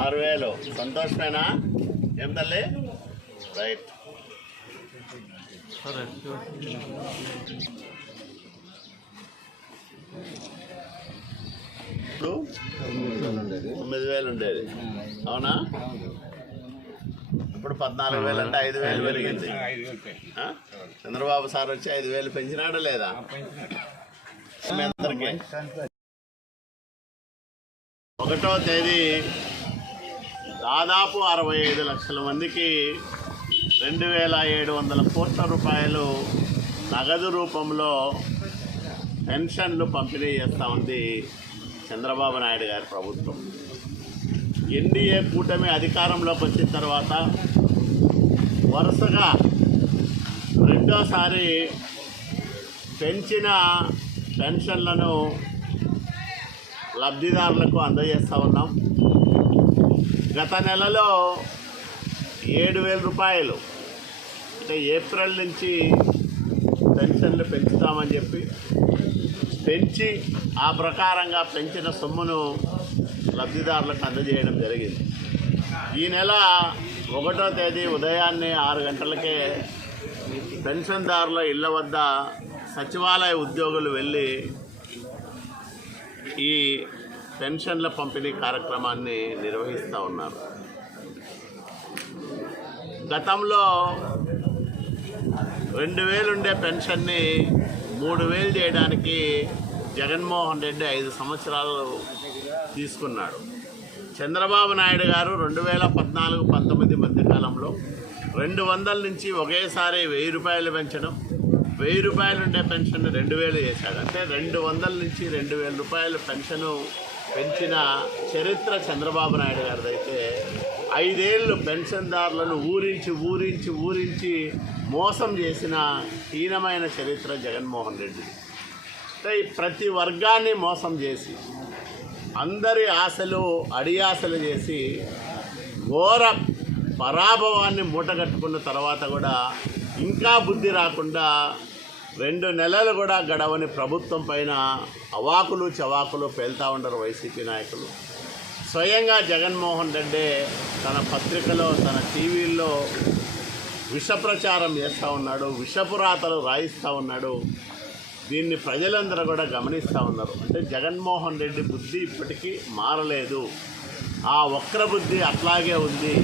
6000 సంతోషమేనా? ఏం తల్లి? రైట్. ఇప్పుడు 9000 ఉండేది, అవునా? ఇప్పుడు 14000 అంటే 5000 పెరిగింది. చంద్రబాబు సార్ వచ్చి 5000 పెంచినాడా లేదా? మీ అందరికీ 1వ తేదీ దాదాపు 65 లక్షల మందికి 2700 కోట్ల రూపాయలు నగదు రూపంలో పెన్షన్లు పంపిణీ చేస్తూ ఉంది చంద్రబాబు నాయుడు గారి ప్రభుత్వం. ఎన్డీఏ కూటమి అధికారంలోకి వచ్చిన తర్వాత వరుసగా రెండోసారి పెంచిన పెన్షన్లను లబ్ధిదారులకు అందజేస్తూ ఉన్నాం. గత నెలలో 7000 రూపాయలు అంటే ఏప్రిల్ నుంచి పెన్షన్లు పెంచుతామని చెప్పి పెంచి ఆ ప్రకారంగా పెంచిన సొమ్మును లబ్ధిదారులకు అందజేయడం జరిగింది. ఈ నెల 1వ తేదీ ఉదయాన్నే 6 గంటలకే పెన్షన్దారుల ఇళ్ల వద్ద సచివాలయ ఉద్యోగులు వెళ్ళి ఈ పెన్షన్ల పంపిణీ కార్యక్రమాన్ని నిర్వహిస్తూ ఉన్నారు. గతంలో 2000 ఉండే పెన్షన్ని 3000 చేయడానికి జగన్మోహన్ రెడ్డి 5 సంవత్సరాలు తీసుకున్నాడు. చంద్రబాబు నాయుడు గారు 2014-19 మధ్యకాలంలో 200 నుంచి ఒకేసారి 1000 రూపాయలు పెంచడం, 1000 రూపాయలు ఉండే పెన్షన్ 2000 చేశాడు. అంటే 200 నుంచి 2000 రూపాయలు పెన్షను పెంచిన చరిత్ర చంద్రబాబు నాయుడు గారిదైతే 5 ఏళ్ళు పెన్షన్దారులను ఊరించి మోసం చేసిన హీనమైన చరిత్ర జగన్మోహన్ రెడ్డి. అంటే ప్రతి వర్గాన్ని మోసం చేసి అందరి ఆశలు అడియాసలు చేసి ఘోర పరాభవాన్ని మూటగట్టుకున్న తర్వాత కూడా ఇంకా బుద్ధి రాకుండా 2 నెలలు కూడా గడవని ప్రభుత్వం పైన అవాకులు చవాకులు పేల్తా ఉండరు వైసీపీ నాయకులు. స్వయంగా జగన్మోహన్ రెడ్డి తన పత్రికలో తన టీవీల్లో విష ప్రచారం చేస్తూ ఉన్నాడు, విషపురాతలు రాయిస్తూ ఉన్నాడు. దీన్ని ప్రజలందరూ కూడా గమనిస్తూ ఉన్నారు. అంటే జగన్మోహన్ రెడ్డి బుద్ధి ఇప్పటికీ మారలేదు, ఆ వక్ర బుద్ధి అట్లాగే ఉంది.